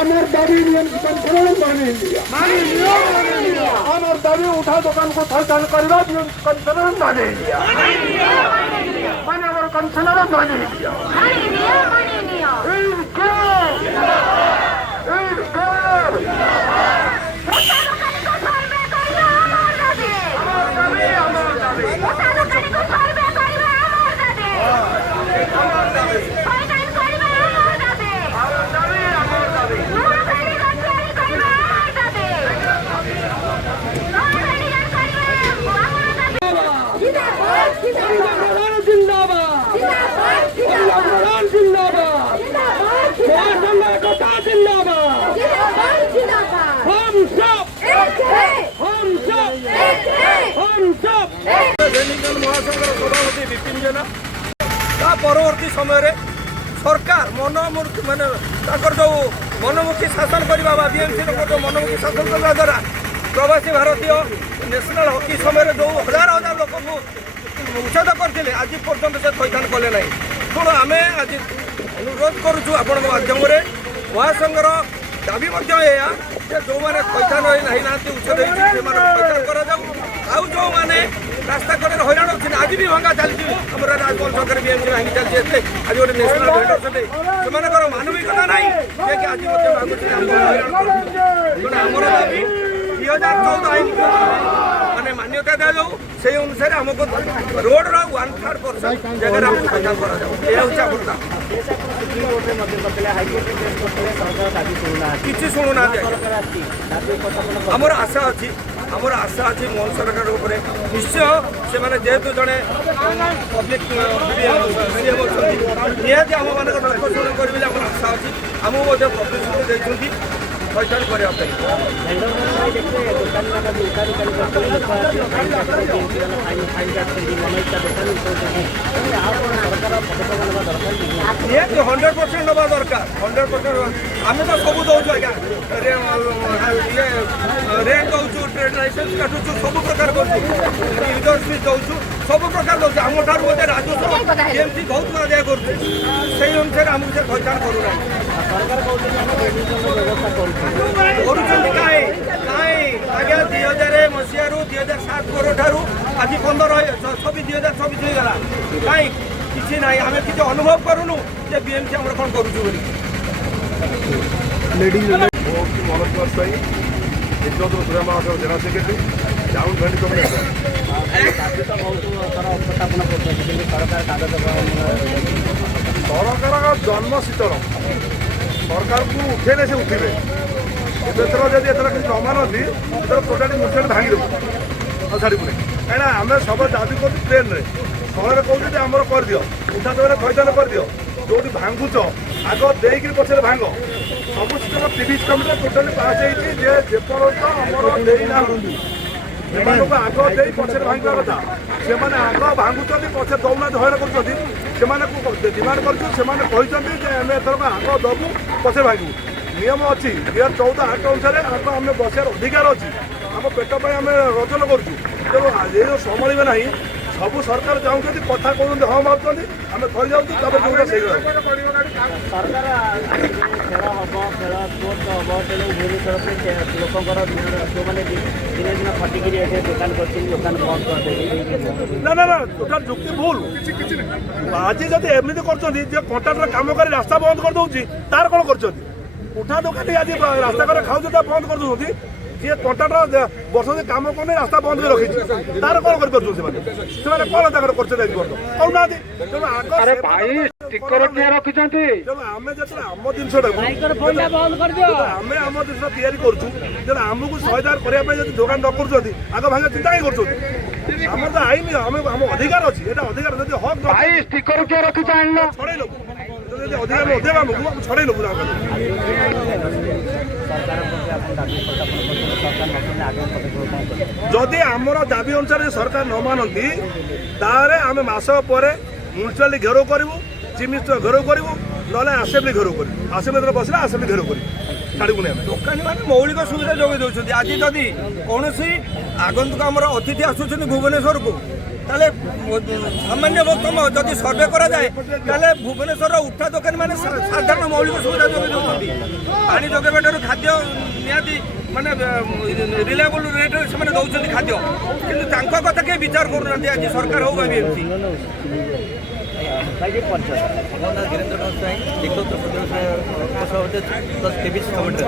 আমার দাবি কনসেশন মানি আমার দাবি উঠা দোকানকে থইথান করা কনসেশন মানি মানে আমার কনসেশন মানি महासंघर सभापति विपिन जेना परवर्ती समय सरकार मनोमुखी माने जो मनमुखी शासन करवा बीएमसी जो मनमुखी शासन करने द्वारा प्रवासी भारतीय नेशनल हॉकी समय जो हजार हजार लोक को उच्छेद करते आज पर्यटन से थैथान कले ना तेणु आम आज अनुरोध करुचु आपण माध्यम महासंघर दाबी जो मैंने थैथान ना उच्छेद जो मैंने रास्ता कड़े हईराण अच्छे आज भी भंगा चलती राजभवन सरकार बीएमसी भांगी चलती आज गोटे नेशनल भेटर से मानविकता ना आज आमर दाबी 2014 आईन मैंने मान्यता दी जाऊ से अनुसार आमको रोड रो 1/3% जगह किसी शुणुना आमर आशा अच्छी मोहन सरकार निश्चय से जेहेतु जड़े पब्लिक निहती आम मान दुख शुरू करेंगे आशा अच्छी आमको प्रतिश्रुति देखते पैठान करने निहती 100% नवा दरकार 100% आम तो सब दौचु आज्ञा रेट दौचु ट्रेड लाइसेंस काटुचु सब प्रकार करजर्सी दौचु सब प्रकार दौचु आम ठार बोधे राजस्व एमसी बहुत आदाय कर अनुसार आमको से पैठान करूना आज्ञा 2000 मसीह 2007 ठार आज 15 2026 होगा कहीं किसी ना आम किसी अनुभव करूनु जे बीएमसी आम कौन करुचु जनरल सेक्रेटरी टाउन भैंड कमिटी सरकार जन्म शीतल सरकार को उठेले से उठे एथर जब एथर किसी न मानती टोटाली मुठे भांगी देव छाड़ू कहीं आम सब दाबी कर ट्रेन में सहर कौन आमर कर दियो उठा देवे थैथान कर दियो जो भांगुच आग देकर पछे भांग सब सिस्टम प्रिवियस कमिटी टोटाली पास होपर्यंत आमर देना आग दे पछे भांगा कथा से आग भांगुंट पछे दौना हईराण कर डिमांड करें एथर आग दबू पछे भांगू नियम अच्छी 2014 आठ अनुसार आग आम बसार अधिकार अच्छी आम पेट पर आम रचन करूँ तेणु ये संभाल ना सब सरकार चाहते कथा कहते हाँ मार्च आम थी जाऊँ जो से ना ना ना टोटाल जुक्ति भूल आज जब एमती कर कंट्राक्टर काम कर रास्ता बंद कर दूसरी तार कौन कर उठा दुकानी आज रास्ता कर खाऊ बंद कर दूसरी जी कंट्राक्टर वर्ष से कम कर रास्ता बंद कर रखी तार कौन कर कौन कहना आम जो आम जिनसा आम जिन तैयारी करमको 1000 करने दुकान न कर आग भांगा चिंता कहीं कर आईन आम अधिकार अच्छी अधिकार हक छड़े अधिकार देवा आमको छड़े लबू जदि आमर दाबी अनुसार सरकार न मानती तारे आम मास पर म्यूनिसिपालिटी घेराव करूँ चीफ मिनिस्टर घेराव करूँ ना आसेम्बली घेराव करूँ आसेम्बली बसले आसेम्बली घेराव करूँ छाड़ू दोकानी मैंने मौलिक सुविधा जोगे दौरान आज जदि कौन आगंतुक आमर अतिथि आसुच्च भुवनेश्वर को তাহলে সামান্যতম যদি সর্ভে করা যায় তাহলে ভুবনেশ্বর উঠা দোকানী মানে সাধারণ মৌলিক সুবিধা যোগাই দেଉଛନ୍ତି পানি ଯୋଗାଇବା ଠାରୁ ଖାଦ୍ୟ ନିହାତି ମାନେ ରିଲାଏବଲ୍ ରେଟ୍ରେ ସେମାନେ ଦେଉଛନ୍ତି ଖାଦ୍ୟ କିନ୍ତୁ ତାଙ୍କ କଥା କେହି ବିଚାର କରୁନାହାନ୍ତି ଆଜି ସରକାର ହଉ ବା ବିଏମ୍ସି गिरीन्द्र साई दिग्गज सभापति प्लस केबीसी कमिटी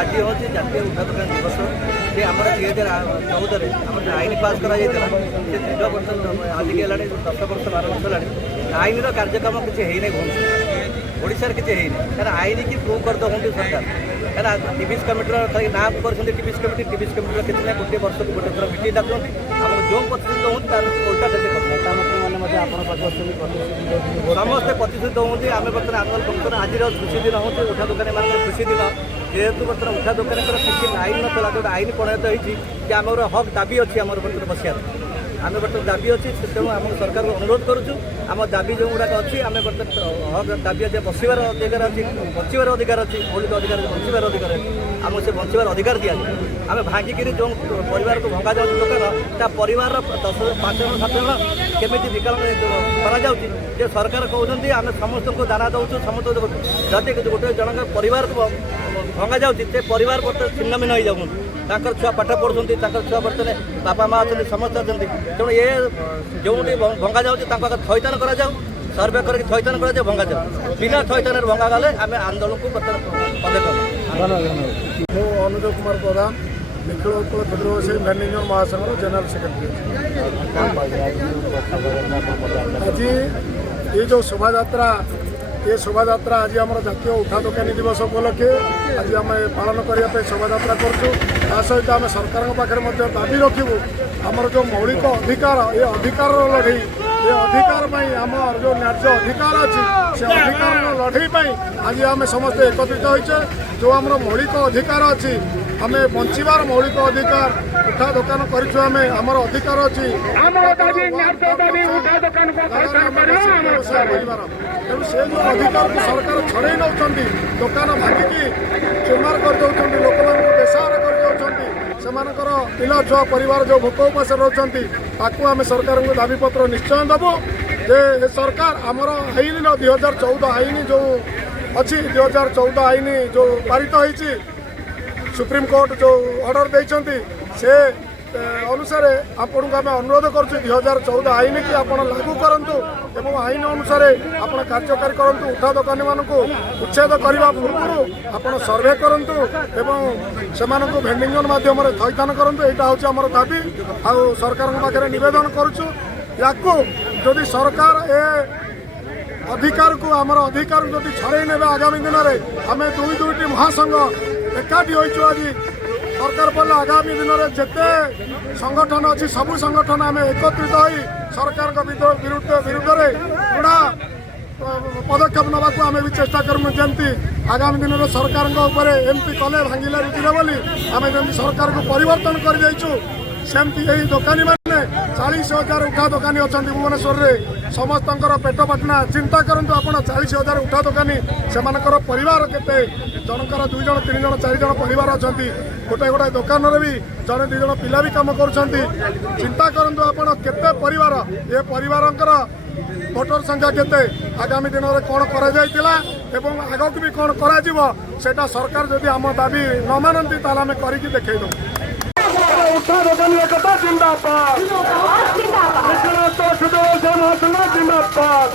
आज हूँ जातीय उठा दुकान दिवस ये आम 2014 आम आईन पास कर 10 वर्ष आज के 10 वर्ष 12 वर्ष है आईन कार्यक्रम किसी है नहीं भुवनेश्वर ओडार किसी है नहीं क्या आईन की प्रूव कर दौरान सरकार क्या टीबीसी कमिटी खाली ना कर टीबीसी कमिटी किसी ना गोटे वर्ष को गोटे थर मीटिंग डाकुंट आम जो प्रतिशत हूँ तार उल्टा समस्ते प्रतिशत हूँ आम बर्तमान आनुआल फंक्शन आज खुशी दिन हूँ उठा दुकानी मान खुशी दिन जेहेतु बर्तमान उठा दुकानी किसी आईन नाला जो आईन प्रणयत होती आम हक दाबी अच्छी आम बर्तमान बसियार आम बर्तमान दाबी अच्छी तेणु आम सरकार को अनुरोध करुचु आम दाबी जो गुड़ाक अच्छी आम बर्तमान हक दाबी अच्छे बसबार अधिकार अच्छी बचार अधिकार अच्छी मौलिक अधिकार बचार अधिकार आम से बचार अधिकार दिया आम भांगिकी जो परिवार को भंगा जाऊँ दुकान ता परिवार 10 5 जन 7 जन केमी विकल्प कर सरकार कहते आम समस्त को दाना दौचु समस्त जदि गोटे जन परिवार को भंगा जाऊँगी से परिवार बर्तमान छिन्न भिन्न हो जाऊँ छुआ पाठ पढ़ुं छुआ बर्तमान बापा माँ अच्छा समस्त अच्छा तेणु ये जो भंगा जाऊँगी थैथान कर सर्वे करके थैथान कर भंगा जाऊ बिना थैथान भंगा गले आम आंदोलन को बर्तमान पदक्षेप अनुज कुमार प्रधान निखिल उत्कल क्षुद्र व्यवसायी भैंडिंग महासंघ जनरल सेक्रेटरी आज ये जो शोभा यात्रा आज आम जातीय उठा दुकानी दिवस उपलक्षे आज आम पालन करने शोभा यात्रा करूँ सहित आम सरकार पाखे दाबी रखू आमर जो मौलिक अधिकार ये अधिकार लड़े ये अधिकार आम जो न्याय अधिकार अच्छी से अधिकार लड़े आज आम समस्ते एकत्रित होचे जो आम मौलिक अधिकार अच्छी आम बचार मौलिक अधिकार उठा दुकान करमर अधिकार अच्छी तेणु से जो अधिकार को सरकार छड़े नौ दुकान भांगिकी चुरमार कर लोक बेसहारा कर पिला छुआ परिवार जो भोक उपास रोचंती आम सरकार को दाबीपत्र निश्चय देवु जे सरकार आमर आईन 2014 आईन जो अच्छी 2014 आईन जो पारित होती सुप्रीम कोर्ट जो ऑर्डर देते से अनुसार आपन को आम अनुरोध कर 2014 आईन की आप लागू करूँ एवं आईन अनुसार आप कार्यकारी करूँ उठा दुकानी मान उच्छेद करने पूर्व आप सर्वे करूँ एवं से भेंडिंग माध्यम थैथान करूँ यहाँ हूँ आम दाबी आ सरकार पाखे नवेदन करुचु या जदि सरकार ए अधिकार को आमर अधिकार जदि छड़े ने आगामी दिन में आम दुईटी महासंघ एकाठी होइछु आज सरकार पड़े आगामी दिन में जिते संगठन अच्छी सबू संगठन आम एकत्रित हो सरकार विरुद्ध में गुड़ा पदक्षेप नाक आम भी चेष्टा करूँ जमी आगामी दिन में सरकार एमती कले भांगिले रुझे बोली आम जमी सरकार को परिवर्तन कर सेमती यही दुकानी मैंने 40,000 उठा दुकानी अच्छा भुवनेश्वर में समस्त पेट पाटना चिंता करूँ आप 40,000 उठा दुकानी से परिवार केते जनकर 2 जन 3 जन 4 जन परिवार अच्छा गोटे गोटे दुकान भी जड़े 2 जन पिला भी कम कर चिंता करूँ आप केते परिवार ये परिवार भोटर संख्या केते आगामी दिन में कौन करा आगक भी कौन करा सरकार जदि आम दाबी न मानती ताले आम करके देखे दो उठा दुकानी एकता जिंदाबाद निखिल उत्कल क्षुद्र व्यवसायी महासंघ जिंदाबाद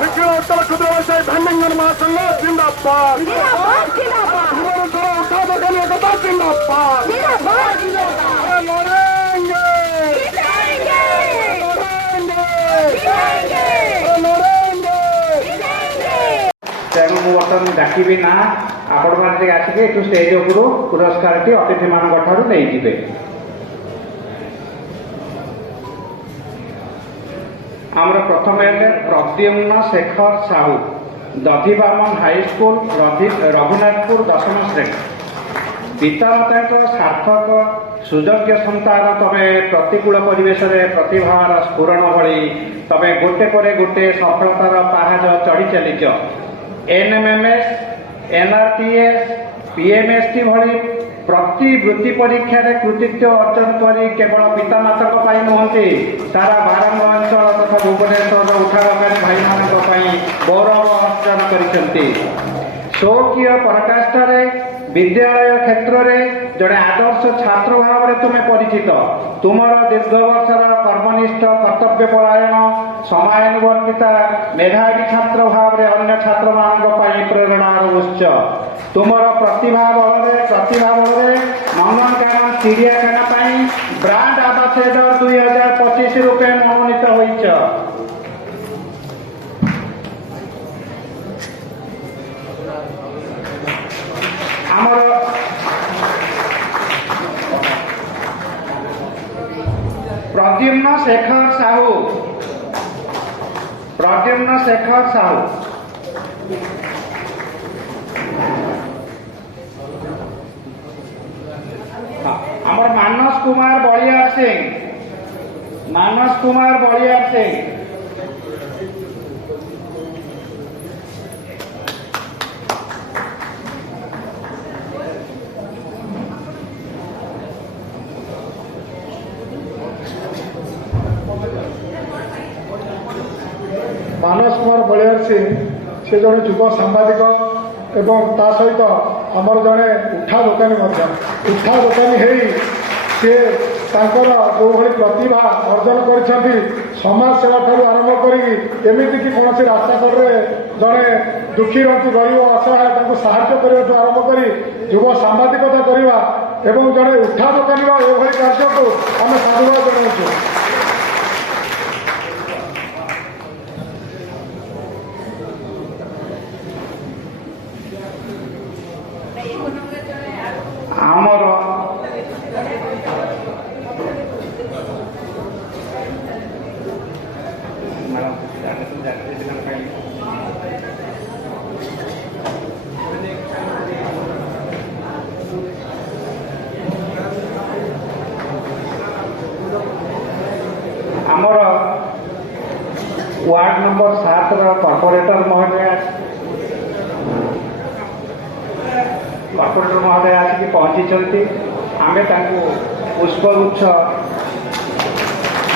निखिल उत्कल क्षुद्र व्यवसायी भैंडिंग महासंघ जिंदाबाद भुवनेश्वर उठा दुकानी एकता जिंदाबाद लड़ेंगे तेणु मु बर्तमान डाकबी ना आपण मैंने आसिक एटू स्टेज उपरू पुरस्कार टी अतिथि मान नहीं जीवे आमर प्रथम हेले प्रद्युम्न शेखर साहू दधिबामन हाईस्कूल रघुनाथपुर 10म श्रेणी पितामाता सार्थक सुयोग्य संतान तमे प्रतिकूल परिवेश प्रतिभार स्फुरण भली तमे गोटे पर गोटे सफलतार पाहाज चढ़ी चलीच एनएमएमएस एनआरटीएस पीएमएसटी भली प्रति वृत्ति परीक्षा कृतित्व अर्जन करी केवल पितामाता नुहति सारा बारंग अंचल तथा भुवनेश्वर उठादोकानी भाई मान गौरव अर्जन कर स्वकीय पराकाष्ठार विद्यालय क्षेत्र में जड़े आदर्श छात्र भाव में तुम्हें परिचित तुमर दीर्घ वर्षर कर्मनिष्ठ कर्तव्यपरायण समयानुवर्तिता मेधावी छात्र भाव में अन्य छात्र मान प्रेरणार उत्स तुमर प्रतिभा बल नंदनकानन चिड़ियाखाना ब्रांड आंबासेडर 2025 रूपे मनोनीत होइछ। आमर प्रद्युम्न शेखर साहू आमर मानस कुमार बलियार सिंह मानस कुमार बलियार सिंह से जड़े युव सांबादिक एवं ता सहित आमर जड़े उठा दोकानी सी जो प्रतिभा अर्जन कर समाज सेवा ठार आरंभ करमिति कौन रास्ता कड़े जड़े दुखी रही गरीब असहाय साहाय्य करने आरंभ कर युव सांबादिकता करवा एवं जड़े उठा दोकानी कार्य को आम साधुवाद जनाऊँ। आमर आमर वार्ड नंबर 7 कॉर्पोरेटर महोदय आसिक पहुंची आमे पुष्पगुच्छ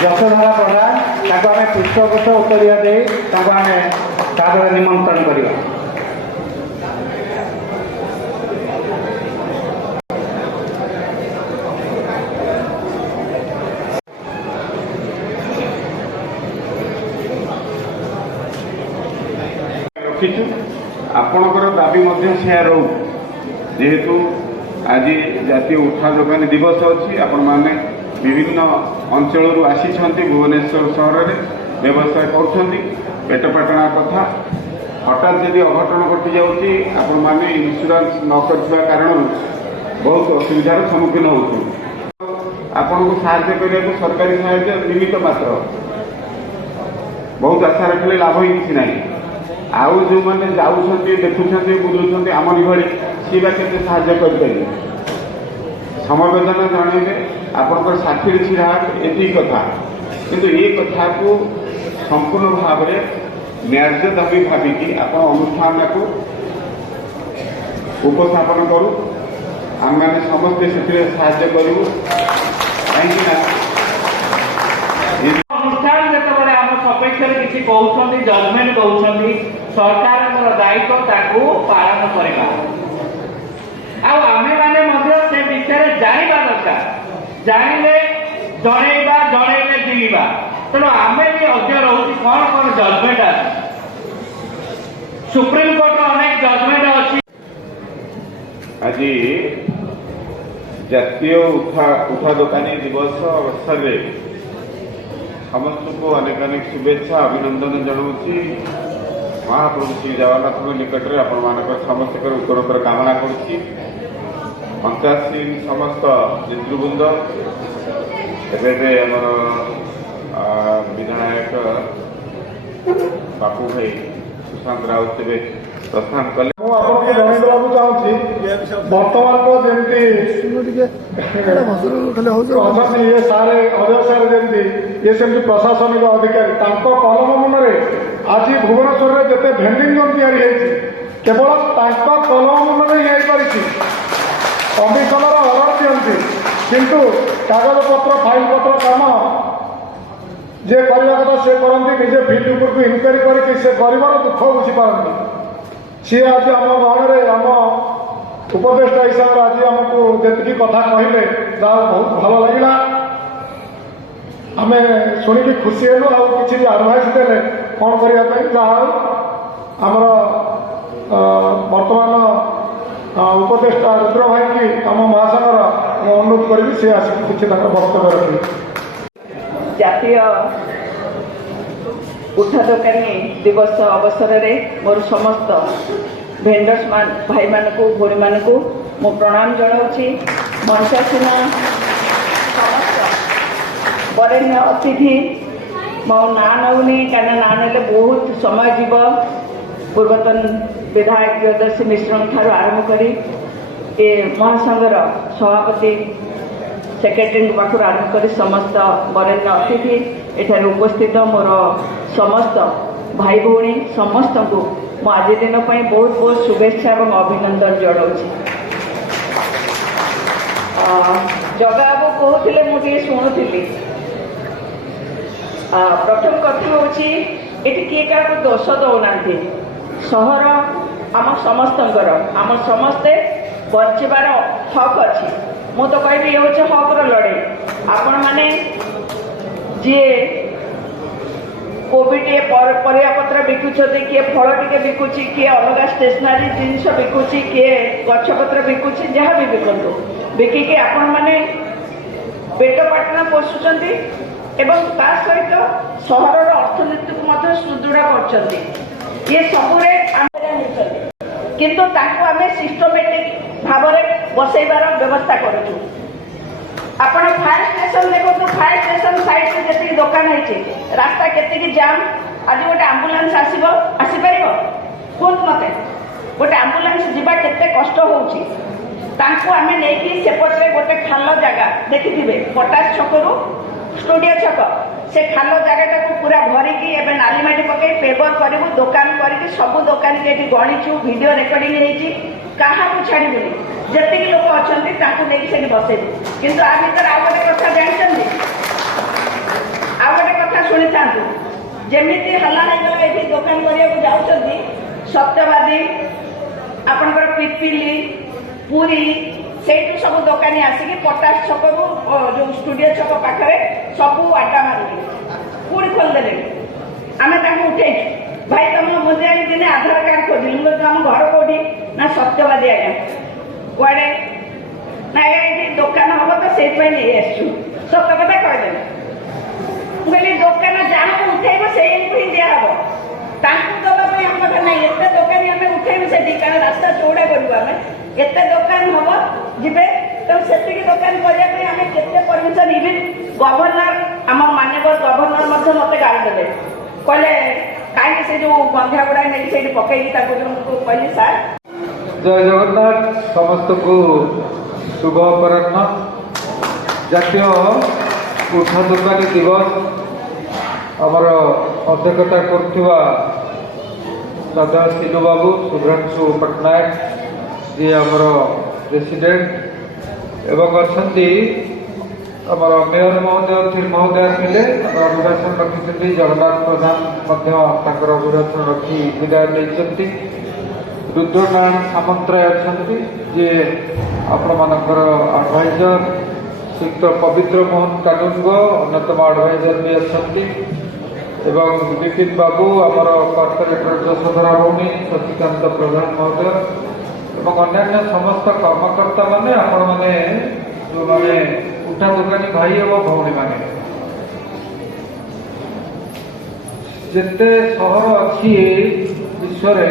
यशोधारा प्रधान आमे पुष्पगुच्छ उत्तरीय दे आमे सादर निमंत्रण करिबा। रखिछु आपणकर दाबी मध्य से रहू जेहेतु आज जातीय उठा दोकानी दिवस अच्छी आपण मैंने विभिन्न अंचल आसी भुवनेश्वर सहर में व्यवसाय करेटपाटना कथा हठात जदि अघटन घटी जाऊँगी आपण मैंने इन्शुरांस न कर कारण बहुत असुविधार सम्मुखीन हो आपन को साहाय्य करने सरकारी साहाय्य निमित्त मात्र बहुत आशा रखिले लाभ ही किसी ना आउ जो मैंने जाऊँ देखुं बुझुं आमरी भाई सी बा के साहाय्य करें समवेदना जनइबे आपंकर साथी छिड़ा एति कथा किंतु ये कथा को संपूर्ण भाव में न्याय दाबी भाविकी आप अनुष्ठान को उपस्थापन करूँ आम मैंने समस्ते से साहाय्य करूँ कहीं अनुष्ठान जिते आम सपेक्ष किसी कहते जजमेंट कहते सरकार दायित्व ताकू पालन करवा आमे मैंने से विषय जानवा दरकार जाने जनइबा जनइले दिलवा तेणु आम भी अज्ञ रोच कौन कौन जजमेंट आ सुप्रीम कोर्ट अनेक जजमेंट अच्छी आज जातीय उठा दोकानी दिवस अवसर में समस्त को अनेक अनेक शुभेच्छा अभिनंदन जनाऊँगी महाप्रभु श्री जगन्नाथ निकट में आपण समस्त उत्तरोत्तर कामना करुच्ची पंचायत समस्त नेतृवृंद एवं विधायक बापू भाई सुशांत राउत प्रस्थान कले जनवाक चाहूँगी बर्तमान जमी ये सारे अजय सारे जमी ये सेमती प्रशासनिक अधिकारी कलम मन आज भुवनेश्वर में जिते भेंडिंग जोन या केवल कलम मन ही କମିଶନର ଅର୍ଡର ଦିଅନ୍ତି, କିନ୍ତୁ କାଗଜପତ୍ର ଫାଇଲପତ୍ର କାମ ଯିଏ କରିବା କଥା ସେ କରନ୍ତି, ନିଜେ ଫିଲ୍ଡ ଉପରକୁ ଇନକ୍ୱାରି କରିକି ସେ ଗରିବର ଦୁଃଖ ବୁଝିପାରନ୍ତି। ସିଏ ଆଜି ଆମ ଗହଣରେ ଆମ ଉପଦେଷ୍ଟା ହିସାବରେ ଆଜି ଆମକୁ ଯେତିକି କଥା କହିଲେ ଯାହା ବହୁତ ଭଲ ଲାଗିଲା। ଆମେ ଶୁଣିକି ଖୁସି ହେଲୁ, ଆଉ କିଛି ବି ଆଡଭାଇସ୍ ଦେଲେ କ'ଣ କରିବା ପାଇଁ। ଯାହା ହଉ ଆମର ବର୍ତ୍ତମାନ ଉପଦେଷ୍ଟା ରୁଦ୍ର ଭାଇକି ଆମ ମହାସଂଘର ମୁଁ ଅନୁରୋଧ କରିବି ସେ ଆସିକି କିଛି ତାଙ୍କର ବକ୍ତବ୍ୟ ରଖିବେ। ଜାତୀୟ ଉଠା ଦୋକାନୀ ଦିବସ ଅବସରରେ ମୋର ସମସ୍ତ ଭେଣ୍ଡର୍ସ ଭାଇମାନଙ୍କୁ ଭଉଣୀମାନଙ୍କୁ ମୁଁ ପ୍ରଣାମ ଜଣାଉଛି। ମଞ୍ଚାସୀନ ସମସ୍ତ ବରେଣ୍ୟ ଅତିଥି, ମୋ ନାଁ ନେଉନି କାରଣ ନାଁ ନେଲେ ବହୁତ ସମୟ ଯିବ। ପୂର୍ବତନ ବିଧାୟକ ପ୍ରିୟଦର୍ଶୀ ମିଶ୍ରଙ୍କ ଠାରୁ ଆରମ୍ଭ କରି ଏ ମହାସଂଘର ସଭାପତି ସେକ୍ରେଟାରୀଙ୍କ ପାଖରୁ ଆରମ୍ଭ କରି ସମସ୍ତ ବରେଣ୍ୟ ଅତିଥି, ଏଠାରେ ଉପସ୍ଥିତ ମୋର ସମସ୍ତ ଭାଇ ଭଉଣୀ ସମସ୍ତଙ୍କୁ ମୁଁ ଆଜି ଦିନ ପାଇଁ ବହୁତ ବହୁତ ଶୁଭେଚ୍ଛା ଏବଂ ଅଭିନନ୍ଦନ ଜଣାଉଛି। ଜଗାବାବୁ କହୁଥିଲେ, ମୁଁ ଟିକେ ଶୁଣୁଥିଲି। ପ୍ରଥମ କଥା ହେଉଛି ଏଠି କିଏ କାହାକୁ ଦୋଷ ଦେଉନାହାନ୍ତି। ସହର ଆମ ସମସ୍ତଙ୍କର, ଆମ ସମସ୍ତେ ବଞ୍ଚିବାର ହକ୍ ଅଛି। ମୁଁ ତ କହିବି ଇଏ ହେଉଛି ହକ୍ର ଲଢ଼େଇ। ଆପଣମାନେ ଯିଏ କୋବି ଟିକେ ପରିବାପତ୍ର ବିକୁଛନ୍ତି, କିଏ ଫଳ ଟିକେ ବିକୁଛି, କିଏ ଅଲଗା ଷ୍ଟେସନାରୀ ଜିନିଷ ବିକୁଛି, କିଏ ଗଛପତ୍ର ବିକୁଛି, ଯାହା ବି ବିକନ୍ତୁ, ବିକିକି ଆପଣମାନେ ପେଟ ପାଟଣା ପୋଷୁଛନ୍ତି ଏବଂ ତା ସହିତ ସହରର ଅର୍ଥନୀତିକୁ ମଧ୍ୟ ସୁଦୃଢ଼ କରୁଛନ୍ତି। ଇଏ ସବୁରେ ହେଉଛନ୍ତି, କିନ୍ତୁ ତାକୁ ଆମେ ସିଷ୍ଟମେଟିକ ଭାବରେ ବସେଇବାର ବ୍ୟବସ୍ଥା କରୁଛୁ। ଆପଣ ଫାୟାର ଷ୍ଟେସନ ଦେଖନ୍ତୁ, ଫାୟାର ଷ୍ଟେସନ ସାଇଡରେ ଯେତିକି ଦୋକାନ ହେଇଛି, ରାସ୍ତା କେତିକି ଜାମ୍। ଆଜି ଗୋଟେ ଆମ୍ବୁଲାନ୍ସ ଆସିପାରିବ? କୁହନ୍ତୁ ମୋତେ, ଗୋଟେ ଆମ୍ବୁଲାନ୍ସ ଯିବା କେତେ କଷ୍ଟ ହେଉଛି। ତାଙ୍କୁ ଆମେ ନେଇକି ସେପଟରେ ଗୋଟେ ଖାଲ ଜାଗା ଦେଖିଥିବେ, ପଟାସ ଛକରୁ ଷ୍ଟୁଡିଓ ଛକ, ସେ ଖାଲ ଜାଗାଟାକୁ ପୁରା ଭରିକି ଏବେ ନାଲି ମାଟି ପକେଇ ପେଭର କରିବୁ, ଦୋକାନ କରିକି ସବୁ ଦୋକାନୀକି ଏଠି ଗଣିଛୁ, ଭିଡ଼ିଓ ରେକର୍ଡିଂ ହେଇଛି। କାହାକୁ ଛାଡ଼ିବୁନି, ଯେତିକି ଲୋକ ଅଛନ୍ତି ତାଙ୍କୁ ନେଇକି ସେଠି ବସେଇବୁ। କିନ୍ତୁ ଆ ଭିତରେ ଆଉ ଗୋଟେ କଥା ଜାଣିଛନ୍ତି, ଆଉ ଗୋଟେ କଥା ଶୁଣିଥାନ୍ତୁ। ଯେମିତି ହଲ୍ଲା ହେଇଗଲା ଏଠି ଦୋକାନ କରିବାକୁ ଯାଉଛନ୍ତି, ସତ୍ୟବାଦୀ, ଆପଣଙ୍କର ପିପିଲି, ପୁରୀ, ସେଇଠୁ ସବୁ ଦୋକାନୀ ଆସିକି ପଟାସ ଛକରୁ ଯେଉଁ ଷ୍ଟୁଡିଓ ଛକ ପାଖରେ ସବୁ ଆଡ୍ଡା ମାରିଲେ, ପୁଣି ଖୋଲିଦେଲେ। ଆମେ ତାଙ୍କୁ ଉଠେଇଛୁ, ଭାଇ ତମ ମୁଦିଆଣି ଦିନେ ଆଧାର କାର୍ଡ ଖୋଜିଲି। ମୁଁ ଆମ ଘର କୋଉଠି ନା ସତ୍ୟବାଦୀ ଆଜ୍ଞା। କୁଆଡ଼େ ନା ଆଜ୍ଞା ଏଠି ଦୋକାନ ହବ ତ ସେଇଥିପାଇଁ ନେଇ ଆସିଛୁ। ସତ କଥା କହିଦେଲି। ମୁଁ କହିଲି ଦୋକାନ ଯାହାକୁ ଉଠେଇବ ସେଇକୁ ହିଁ ଦିଆହବ, ତାଙ୍କୁ ଦେବା ପାଇଁ ଆମ କଥା ନାହିଁ। ଏତେ ଦୋକାନୀ ଆମେ ଉଠେଇବୁ ସେଠି, କାରଣ ରାସ୍ତା ଚଉଡ଼ା କରିବୁ ଆମେ, ଏତେ ଦୋକାନ ହବ ଯିବେ, ତେଣୁ ସେତିକି ଦୋକାନ କରିବା ପାଇଁ ଆମେ କେତେ ପରମିଶନ। ଇଭିନ୍ ଗଭର୍ଣ୍ଣର, ଆମ ମାନ୍ୟବର ଗଭର୍ଣ୍ଣର ମଧ୍ୟ ମୋତେ ଗାଳି ଦେଲେ, କହିଲେ କାହିଁକି ସେ ଯେଉଁ ଗନ୍ଧିଆ ଗୁଡ଼ା ନେଇକି ସେଇଠି ପକେଇକି ତାକୁ କହିଲି ସାର୍। ଜୟ ଜଗନ୍ନାଥ ସମସ୍ତଙ୍କୁ ଶୁଭ ଅପରାହ୍ନ। ଜାତୀୟ ଉଠା ଦୋକାନୀ ଦିବସ ଆମର ଅଧ୍ୟକ୍ଷତା କରୁଥିବା ଶ୍ରଦ୍ଧା ସିଲୁ ବାବୁ, ଶୁଭ୍ରାଂଶୁ ପଟ୍ଟନାୟକ ଯିଏ ଆମର ପ୍ରେସିଡେଣ୍ଟ, ଏବଂ ଅଛନ୍ତି ଆମର ମେୟର ମହୋଦୟ ଥିଲେ, ଆମର ଅଭିଭାଷଣ ରଖିଛନ୍ତି ଜଗନ୍ନାଥ ପ୍ରଧାନ ମଧ୍ୟ ତାଙ୍କର ଅଭିଭାଷଣ ରଖି ବିଦାୟ ନେଇଛନ୍ତି। ରୁଦ୍ରନାରାୟଣ ସାମନ୍ତରାୟ ଅଛନ୍ତି ଯିଏ ଆପଣମାନଙ୍କର ଆଡଭାଇଜର, ଶ୍ରୀଯୁକ୍ତ ପବିତ୍ର ମୋହନ କାନୁନଗୋ ଅନ୍ୟତମ ଆଡଭାଇଜର ବି ଅଛନ୍ତି, ଏବଂ ବିପିନ ବାବୁ, ଆମର କର୍ପୋରେଟର ଯଶୋଧରା ଭଉଣୀ, ଶଶିକାନ୍ତ ପ୍ରଧାନ ମହୋଦୟ ଏବଂ ଅନ୍ୟାନ୍ୟ ସମସ୍ତ କର୍ମକର୍ତ୍ତାମାନେ, ଆପଣମାନେ ଯେଉଁମାନେ ଉଠା ଦୋକାନୀ ଭାଇ ଏବଂ ଭଉଣୀମାନେ। ଯେତେ ସହର ଅଛି ବିଶ୍ୱରେ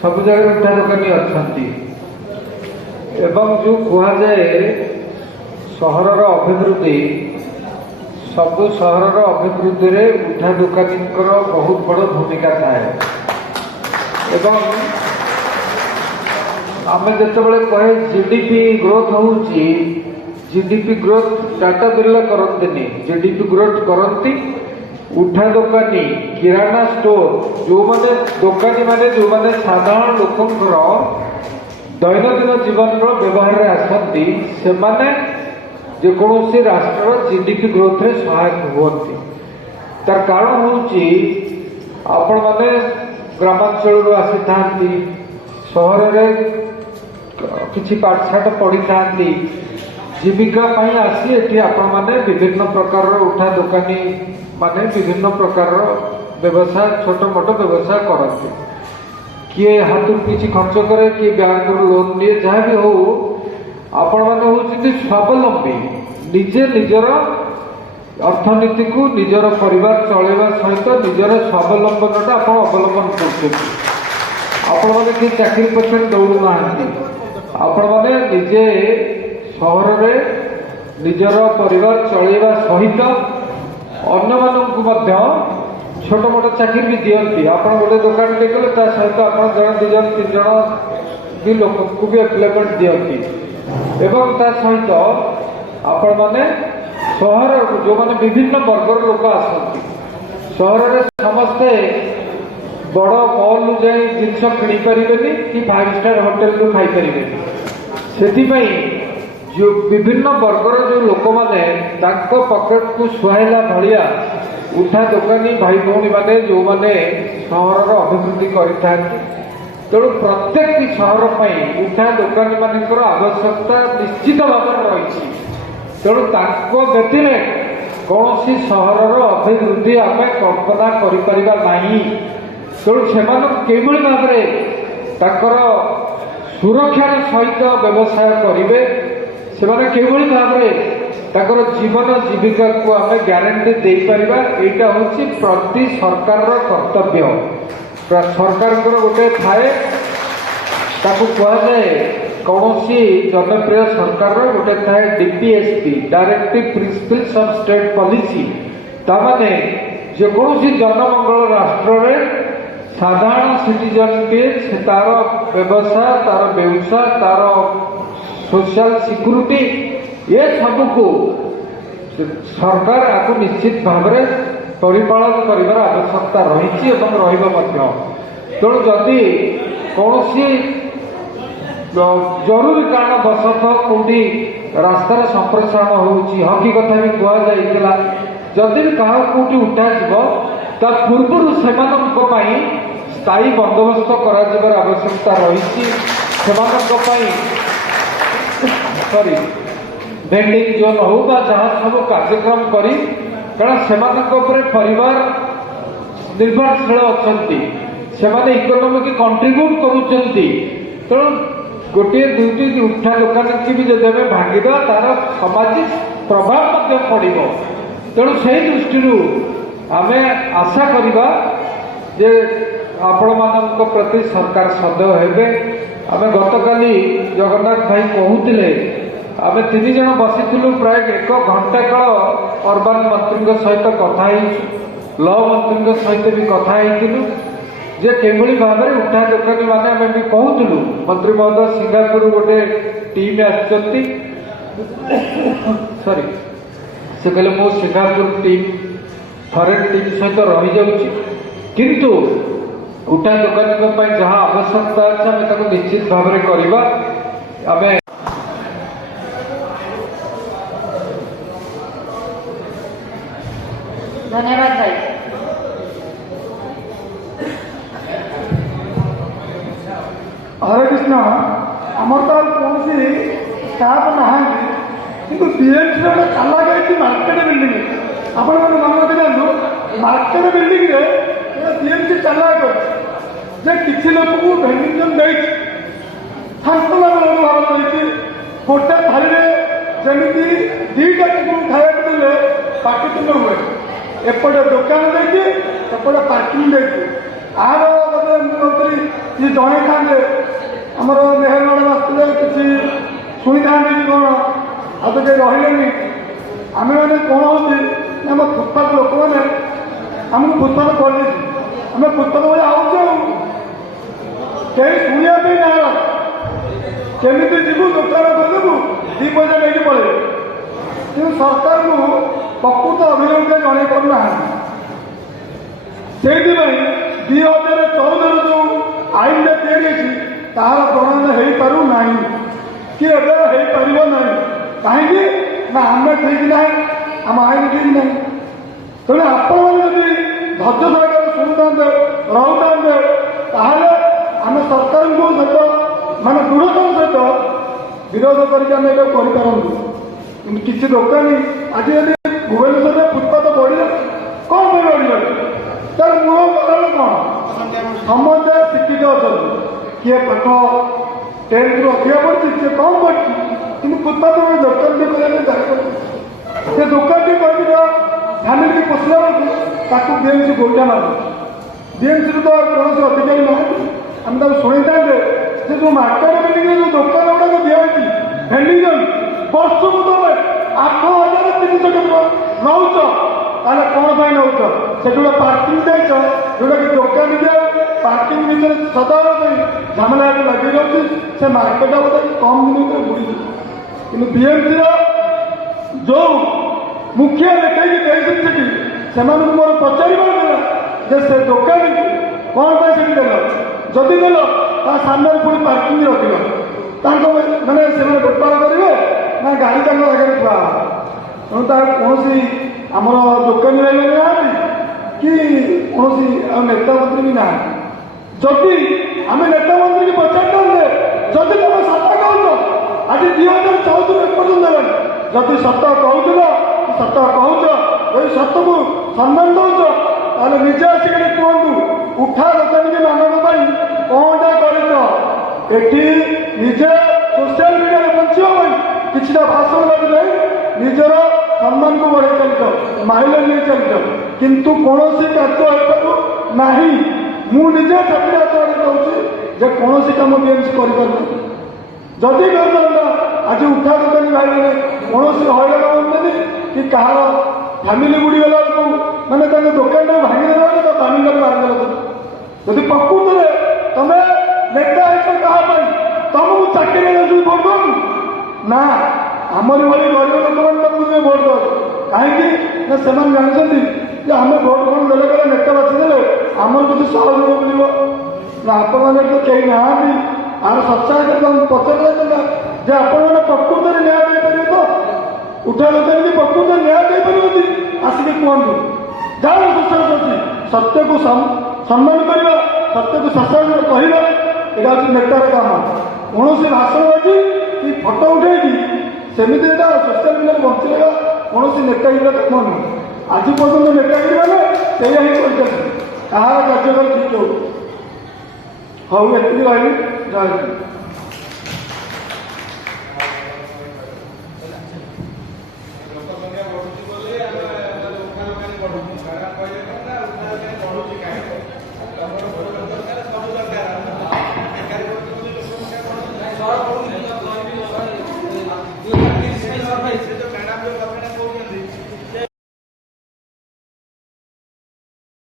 ସବୁ ଜାଗାରେ ଉଠା ଦୋକାନୀ ଅଛନ୍ତି, ଏବଂ ଯେଉଁ କୁହାଯାଏ ସହରର ଅଭିବୃଦ୍ଧି, ସବୁ ସହରର ଅଭିବୃଦ୍ଧିରେ ଉଠା ଦୋକାନୀଙ୍କର ବହୁତ ବଡ଼ ଭୂମିକା ଥାଏ। ଏବଂ ଆମେ ଯେତେବେଳେ କହେ ଜିଡିପି ଗ୍ରୋଥ ହେଉଛି, ଜିଡିପି ଗ୍ରୋଥ ଟାଟା ବିର୍ଲା କରନ୍ତିନି, ଜିଡିପି ଗ୍ରୋଥ କରନ୍ତି ଉଠା ଦୋକାନୀ, କିରାନା ଷ୍ଟୋର, ଯେଉଁମାନେ ଦୋକାନୀ ମାନେ, ଯେଉଁମାନେ ସାଧାରଣ ଲୋକଙ୍କର दैनंदिन जीवन व्यवहार आसती से जेकोसी राष्ट्र जीडीपी ग्रोथ रे सहायक हुअନ୍ତି। तार कारण होउची आपण माने ग्रामांचल आसी थांती सहर रे किछि पाठशाठ पढ़ी थांती जीविका पाई आसी एठी आपण माने विभिन्न प्रकार उठा दुकानी माने विभिन्न प्रकार व्यवसाय छोट मोट व्यवसाय करते किए हाथ किसी खर्च करे किए बैंक लोन लिए जहाँ भी हो आपण मैंने होती स्वावलंबी निजे निजर अर्थनीति को निजर परिवार चलैवा सहित निजर स्वावलंबनटा आप अवलंबन कर आपण मैंने कि चाकरी पछे दौड़ू ना आपण मैंने निजे सहर रे निजर परिवार चलैवा सहित अन्य मानक छोट मोट चाकरी भी दिखती आप गोटे दुकान टे कले सहित आप जन दु जन तीन जन भी लोक को भी एम्प्लॉयमेंट दिखती एवं ता सहित आपण माने सहर जो माने विभिन्न वर्गर लोक आसती सहर रे समस्ते बड़ मॉल जाई जिनस किनी परिबेनी कि 5 स्टार होटल रू खाई परिबेनी सेति जो विभिन्न वर्गर जो लोक माने तांको पॉकेट को सुहाइला भलिया उठा दुकानी भाई भौणी मैंने जो मैंने सहर अभिवृद्धि करते तेणु प्रत्येक सहर पर उठा दुकानी मान आवश्यकता निश्चित भाव रही तेणु व्यतीत कौन सहर अभिवृद्धि आम कल्पना करें तेणु से भाव सुरक्षार सहित व्यवसाय करेंगे से भाव जीवन जीविका को आम ग्यारंटी दे पारिबा एटा होछि प्रति सरकार कर्तव्य सरकार गोटे थाए ताकू कह जाए कौन जनप्रिय सरकार गोटे थाए DPSP directive principles of state policy तामाने जेकोसी जनमंगल राष्ट्र रे साधारण सिटीजन के तार व्यवसाय तार व्यवसाय तार सोशल सिक्यूरिटी ये सबको सरकार आपको निश्चित भाव में परिपालन कर आवश्यकता रही तेणु जदि कौन जरूरी कारण बसतः कौटी रास्तार संप्रसारण होगी हकी कथा भी कहला जदि भी क्या कौटी उठा पूर्व से स्थायी बंदोबस्त कर आवश्यकता रही सॉरी भेंडिंग जोन हो जहाँ सब कार्यक्रम करी कारण से परिवार निर्भरशील अच्छा इकोनॉमिक कंट्रीब्यूट करुँच तेणु गोटे दुईटी उठा दुकान की भी जब आम भांगीद तार सामाजिक प्रभाव पड़ो तेणु से दृष्टि आम आशा करवा जे आपण मान प्रति सरकार सदैव हेबे आम गतकाली जगन्नाथ भाई कहते आम 3 जन बसी प्राय 1 घंटा काल अर्बान मंत्री सहित कथा लॉ मंत्री सहित भी कथा जे केभली भाव में उठा दुकानी माने आम भी कहूँ मंत्री महोदय सिंगापुर गोटे टीम आसरी से कहले मो सिंगापुर टीम फरेन टीम सहित रही जाऊँगी किंतु उठा दुकानी जहाँ आवश्यकता अच्छे आम निश्चित भाव में करवा आम धन्यवाद भाई हरे कृष्ण आमर तो कौन स्टाफ ना कि बीएमसी गोटे ताला गई मार्केट बिल्डिंग आप मन रखी मार्केट बिल्डिंग बीएमसी ताला जे किसी लोक को भेंडिंग भाव रही गोटे थाली जमी 2टा टिकट खाया देले पाटितुंड हुए एपटे दुकान देखी सेपटे पार्किंग देखी आर मंत्री ये जन था आमर नेहरू मैडम आसते किसी शुणी था कौन आ तो रही आम मैंने कौन होम फुटपाथ लोक मैंने आमको फुटपाथ कर आम फुटपाथ भाई आउे कहीं शुणा ना केमी जीवु दुकान करदेबू 2 पैसा नहीं पड़े कि सरकार को प्रकृत अभियोजन जन पाना से 2014 जो आईन या ତାହାର ପ୍ରଣୟନ ହେଇପାରୁନାହିଁ କି ଏବେ ହେଇପାରିବ ନାହିଁ। କାହିଁକି ନା ଆମେ ଠିକ୍ ନାହିଁ, ଆମ ଆଇନ ଠିକ୍ ନାହିଁ। ତେଣୁ ଆପଣମାନେ ଯଦି ଧୈର୍ଯ୍ୟ ସହକାରେ ଶୁଣିଥାନ୍ତେ ରହୁଥାନ୍ତେ ତାହେଲେ ଆମେ ସରକାରଙ୍କୁ ସହିତ ମାନେ ଦୃଢ଼ତାର ସହିତ ବିରୋଧ କରିକି ଆମେ ଏଇଟା କରିପାରନ୍ତୁ। କିନ୍ତୁ କିଛି ଦୋକାନୀ ଆଜି ଯଦି ଭୁବନେଶ୍ୱରରେ ଫୁଟପାଥ ବଢ଼ିଲେ କ'ଣ ପାଇଁ ବଢ଼ିଯାଉଛି ତାର ମୂଳ କାରଣ କ'ଣ? ସମସ୍ତେ ଶିକ୍ଷିତ ଅଛନ୍ତି, କିଏ ପାଠ 10ରୁ ଅଧିକା ପଡ଼ିଛି, କିଏ କମ୍ ପଡ଼ିଛି, କିନ୍ତୁ ଫୁଟପାଥ ଗୋଟେ ଦୋକାନଟି କରିବା ପାଇଁ ଜାଣିପାରୁଛି। ସେ ଦୋକାନଟି କରିକି ଫ୍ୟାମିଲି ପୋଷିଲା ବେଳକୁ ତାକୁ ବିଏମ୍ସି ଗୋଇଠା ମାରୁଛି। ବିଏମ୍ସିରୁ ତ କୌଣସି ଅଧିକାରୀ ନାହାନ୍ତି, ଆମେ ତାକୁ ଶୁଣେଇଥାନ୍ତେ ଯେ ଯେଉଁ ମାର୍କେଟ ବିଲ୍ଡିଂରେ ଯେଉଁ ଦୋକାନ ଗୁଡ଼ାକ ଦିଆହେଇଛି ଭେଣ୍ଡିଂ ବର୍ଷକୁ ତମେ 8,300 ଟଙ୍କା ନେଉଛ, ତାହେଲେ କ'ଣ ପାଇଁ ନେଉଛ? ସେଠି ଗୋଟେ ପାର୍କିଂ ଦେଇଛ ଯେଉଁଟାକି ଦୋକାନ ଦିଆଉ ପାର୍କିଂ ଭିତରେ ସଦାବେଳେ ପାଇଁ ଝାମେଲା ଲାଗି ଯାଉଛି। ସେ ମାର୍କେଟ ବୋଧେ କମ୍ ଦିନ ଭିତରେ ବୁଡ଼ିଯିବ। କିନ୍ତୁ ବିଏମ୍ସିର ଯେଉଁ ମୁଖିଆ ଦେଖେଇକି ଦେଇଛନ୍ତି ସେଠି ସେମାନଙ୍କୁ ମୋର ପଚାରିବାର ଥିଲା ଯେ ସେ ଦୋକାନୀକୁ କ'ଣ ପାଇଁ ସେଠି ଦେଲ? ଯଦି ଦେଲ ତା ସାମ୍ନାରେ ପୁଣି ପାର୍କିଂ ରଖିବ, ତାଙ୍କ ମାନେ ସେମାନେ ବେପାର କରିବେ ନା ଗାଡ଼ି ତାଙ୍କ ଆଗରେ ଥୁଆ ହେବ? ତେଣୁ ତାର କୌଣସି ଆମର ଦୋକାନୀ ଭାଇମାନେ ନାହାନ୍ତି କି କୌଣସି ଆଉ ନେତା ମନ୍ତ୍ରୀ ବି ନାହାନ୍ତି। ଯଦି ଆମେ ନେତା ମନ୍ତ୍ରୀକି ପଚାରିଥାନ୍ତେ ଯଦି ତମେ ସତ କହୁଛ ଆଜି 2014 ଏପର୍ଯ୍ୟନ୍ତ ହେଲାଣି, ଯଦି ସତ କହୁଥିଲ ସତ କହୁଛ ଯଦି ସତକୁ ସମ୍ମାନ ଦଉଛ ତାହେଲେ ନିଜେ ଆସିକି କୁହନ୍ତୁ ଉଠା ଦୋକାନୀ ମାନଙ୍କ ପାଇଁ କ'ଣଟା କରିଛ? ଏଠି ନିଜେ ସୋସିଆଲ ମିଡ଼ିଆରେ ବଞ୍ଚିବା ପାଇଁ କିଛିଟା ଭାଷଣ ବାଜି ନାହିଁ, ନିଜର ସମ୍ମାନକୁ ବଢ଼େଇ ଚାଲିଛ, ମାଇଲେଜ ନେଇ ଚାଲିଛ, କିନ୍ତୁ କୌଣସି କାର୍ଯ୍ୟ ହେଇପାରୁ ନାହିଁ। ମୁଁ ନିଜେ ଚାକିରି ହାତ କହୁଛି ଯେ କୌଣସି କାମ ବିଏମ୍ସି କରିପାରୁନାହିଁ। ଯଦି କରିଥାନ୍ତା ଆଜି ଉଠା ଦୋକାନୀ ଭାଇମାନେ କୌଣସି ହଇରାଣ ହୁଅନ୍ତେନି କି କାହାର ଫ୍ୟାମିଲି ବୁଡ଼ିଗଲା ବେଳକୁ ମାନେ ତାଙ୍କ ଦୋକାନଟାକୁ ଭାଙ୍ଗିଦେଲା ବେଳେ ତା ଫ୍ୟାମିଲିଟାକୁ ମାରିଦେଲା। ଯଦି ପ୍ରକୃତରେ ତମେ ନେତା ହେଇଛ କାହା ପାଇଁ? ତମକୁ ଚାକିରି ଦେଉଛି ଭୋଟ ଦଉଛୁ ନା ଆମରି ଭଳି ଗରିବ ଲୋକମାନେ ତମକୁ ତୁମେ ଭୋଟ ଦଉଛ। କାହିଁକି ନା ସେମାନେ ଜାଣିଛନ୍ତି ଯେ ଆମେ ଭୋଟ କ'ଣ ଦେଲେ ଗଲେ ନେତା ବାଛିଦେଲେ ଆମର କିଛି ସହଯୋଗ ମିଳିବ ନା। ଆପଣମାନେ ତ କେହି ନାହାନ୍ତି। ଆର ସଚ୍ଚାଇଟା ପଚାରିଲା ଯେ ଆପଣମାନେ ପ୍ରକୃତରେ ନ୍ୟାୟ ଦେଇପାରିବେ ତ? ଉଠା ଦୋକାନୀ ପ୍ରକୃତରେ ନ୍ୟାୟ ଦେଇପାରିବ କି? ଆସିକି କୁହନ୍ତୁ। ଯାହାର ସୁଶାସନ ଅଛି ସତ୍ୟକୁ ସମ୍ମାନ କରିବା, ସତ୍ୟକୁ ଶାସନ କହିବା, ଏଇଟା ହେଉଛି ନେତାର କାମ। କୌଣସି ଭାଷଣ ଅଛି କି ଫଟୋ ଉଠେଇକି ସେମିତି ଏଇଟା ସୋସିଆଲ ମିଡ଼ିଆରେ ବଞ୍ଚିବା କୌଣସି ନେତାଗିରିର କାମ ନୁହେଁ। ଆଜି ପର୍ଯ୍ୟନ୍ତ ନେତାଗିରି ମାନେ ସେଇଆ ହିଁ କରିଛନ୍ତି, କାହାର କାର୍ଯ୍ୟକାଳ ଠିକ୍ ହଉ। ହଉ ଏତିକି ରହିଲି, ଜୟ ହିନ୍ଦ।